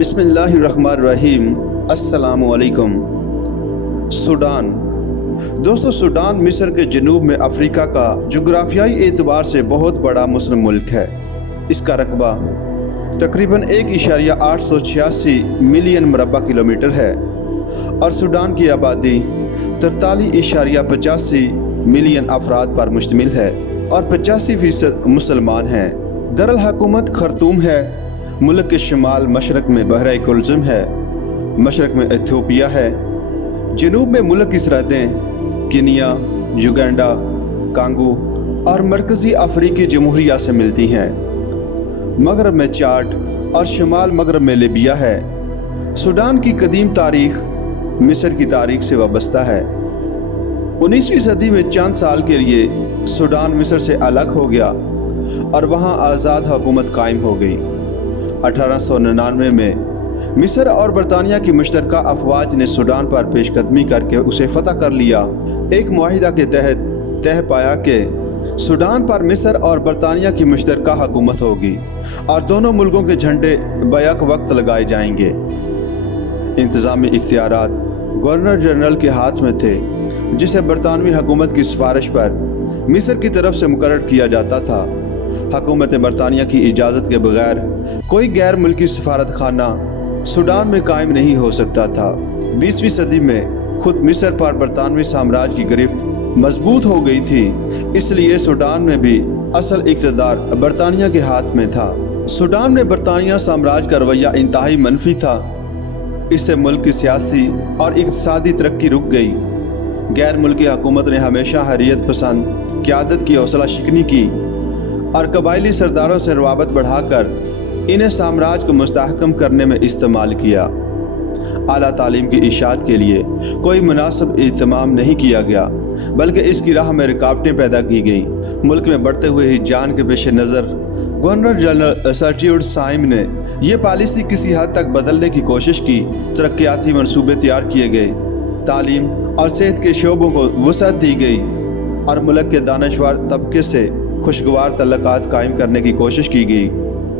بسم اللہ الرحمن الرحیم۔ السلام علیکم۔ سوڈان دوستو، سوڈان مصر کے جنوب میں افریقہ کا جغرافیائی اعتبار سے بہت بڑا مسلم ملک ہے۔ اس کا رقبہ تقریباً 1.886 ملین مربع کلومیٹر ہے اور سوڈان کی آبادی 43.85 ملین افراد پر مشتمل ہے اور 85% مسلمان ہیں۔ دارالحکومت خرطوم ہے۔ ملک کے شمال مشرق میں بحیرہ کلزم ہے، مشرق میں ایتھوپیا ہے، جنوب میں ملک کی سرحدیں کینیا، یوگینڈا، کانگو اور مرکزی افریقی جمہوریہ سے ملتی ہیں۔ مغرب میں چاڈ اور شمال مغرب میں لیبیا ہے۔ سوڈان کی قدیم تاریخ مصر کی تاریخ سے وابستہ ہے۔ 19ویں صدی میں چند سال کے لیے سوڈان مصر سے الگ ہو گیا اور وہاں آزاد حکومت قائم ہو گئی۔ 1899 میں مصر اور برطانیہ کی مشترکہ افواج نے سوڈان پر پیش قدمی کر کے اسے فتح کر لیا۔ ایک معاہدہ کے تحت طے پایا کہ سوڈان پر مصر اور برطانیہ کی مشترکہ حکومت ہوگی اور دونوں ملکوں کے جھنڈے بیک وقت لگائے جائیں گے۔ انتظامی اختیارات گورنر جنرل کے ہاتھ میں تھے، جسے برطانوی حکومت کی سفارش پر مصر کی طرف سے مقرر کیا جاتا تھا۔ حکومت برطانیہ کی اجازت کے بغیر کوئی غیر ملکی سفارت خانہ سوڈان میں قائم نہیں ہو سکتا تھا۔ 20ویں صدی میں خود مصر پر برطانوی سامراج کی گرفت مضبوط ہو گئی تھی، اس لیے سوڈان میں بھی اصل اقتدار برطانیہ کے ہاتھ میں تھا۔ سوڈان میں برطانیہ سامراج کا رویہ انتہائی منفی تھا۔ اس سے ملک کی سیاسی اور اقتصادی ترقی رک گئی۔ غیر ملکی حکومت نے ہمیشہ حریت پسند قیادت کی حوصلہ شکنی کی اور قبائلی سرداروں سے روابط بڑھا کر انہیں سامراج کو مستحکم کرنے میں استعمال کیا۔ اعلیٰ تعلیم کی اشاعت کے لیے کوئی مناسب اہتمام نہیں کیا گیا، بلکہ اس کی راہ میں رکاوٹیں پیدا کی گئیں۔ ملک میں بڑھتے ہوئے ہیجان کے پیش نظر گورنر جنرل سرجیوڈ سائم نے یہ پالیسی کسی حد تک بدلنے کی کوشش کی۔ ترقیاتی منصوبے تیار کیے گئے، تعلیم اور صحت کے شعبوں کو وسعت دی گئی اور ملک کے دانشور طبقے سے خوشگوار تعلقات قائم کرنے کی کوشش کی گئی۔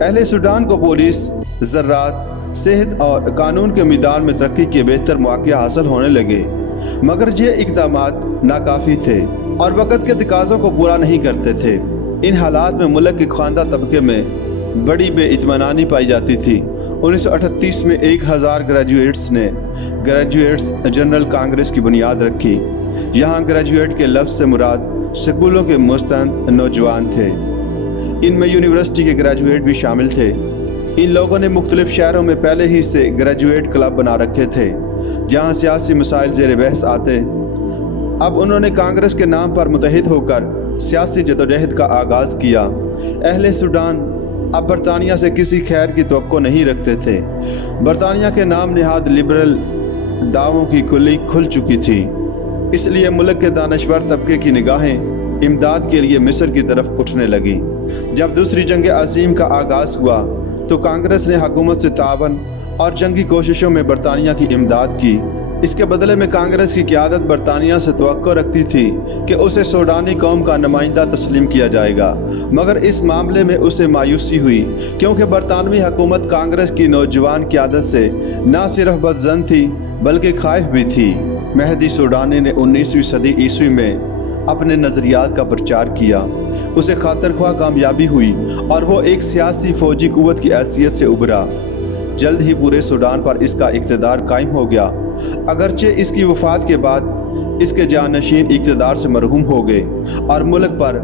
اہل سوڈان کو پولیس، زراعت، صحت اور قانون کے میدان میں ترقی کے بہتر مواقع حاصل ہونے لگے، مگر یہ اقدامات ناکافی تھے اور وقت کے تقاضوں کو پورا نہیں کرتے تھے۔ ان حالات میں ملک کے خواندہ طبقے میں بڑی بے اطمینانی پائی جاتی تھی۔ 1938 میں 1000 گریجویٹس نے گریجویٹس جنرل کانگریس کی بنیاد رکھی۔ یہاں گریجویٹ کے لفظ سے مراد سکولوں کے مستند نوجوان تھے۔ ان میں یونیورسٹی کے گریجویٹ بھی شامل تھے۔ ان لوگوں نے مختلف شہروں میں پہلے ہی سے گریجویٹ کلب بنا رکھے تھے جہاں سیاسی مسائل زیر بحث آتے۔ اب انہوں نے کانگریس کے نام پر متحد ہو کر سیاسی جدوجہد کا آغاز کیا۔ اہل سوڈان اب برطانیہ سے کسی خیر کی توقع نہیں رکھتے تھے۔ برطانیہ کے نام نہاد لبرل دعووں کی کلی کھل چکی تھی، اس لیے ملک کے دانشور طبقے کی نگاہیں امداد کے لیے مصر کی طرف اٹھنے لگی۔ جب دوسری جنگ عظیم کا آغاز ہوا تو کانگریس نے حکومت سے تعاون اور جنگی کوششوں میں برطانیہ کی امداد کی۔ اس کے بدلے میں کانگریس کی قیادت برطانیہ سے توقع رکھتی تھی کہ اسے سوڈانی قوم کا نمائندہ تسلیم کیا جائے گا، مگر اس معاملے میں اسے مایوسی ہوئی کیونکہ برطانوی حکومت کانگریس کی نوجوان قیادت سے نہ صرف بدظن تھی بلکہ خائف بھی تھی۔ مہدی سوڈانی نے 19ویں صدی عیسوی میں اپنے نظریات کا پرچار کیا۔ اسے خاطر خواہ کامیابی ہوئی اور وہ ایک سیاسی فوجی قوت کی حیثیت سے ابھرا۔ جلد ہی پورے سوڈان پر اس کا اقتدار قائم ہو گیا، اگرچہ اس کی وفات کے بعد اس کے جانشین اقتدار سے مرحوم ہو گئے اور ملک پر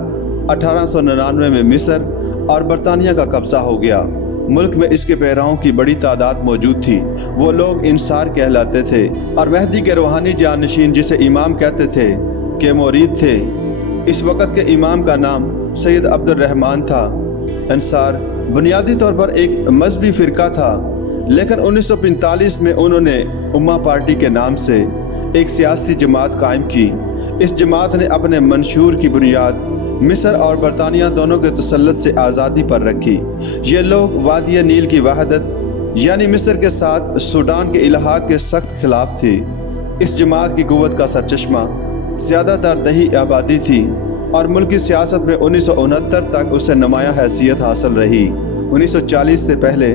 1899 میں مصر اور برطانیہ کا قبضہ ہو گیا۔ ملک میں اس کے پیرووں کی بڑی تعداد موجود تھی۔ وہ لوگ انصار کہلاتے تھے اور مہدی کے روحانی جانشین، جسے امام کہتے تھے، کے مرید تھے۔ اس وقت کے امام کا نام سید عبد الرحمن تھا۔ انصار بنیادی طور پر ایک مذہبی فرقہ تھا، لیکن 1945 میں انہوں نے امہ پارٹی کے نام سے ایک سیاسی جماعت قائم کی۔ اس جماعت نے اپنے منشور کی بنیاد مصر اور برطانیہ دونوں کے تسلط سے آزادی پر رکھی۔ یہ لوگ وادی نیل کی وحدت یعنی مصر کے ساتھ سوڈان کے الحاق کے سخت خلاف تھی۔ اس جماعت کی قوت کا سرچشمہ زیادہ تر دیہی آبادی تھی اور ملکی سیاست میں 1969 تک اسے نمایاں حیثیت حاصل رہی۔ 1940 سے پہلے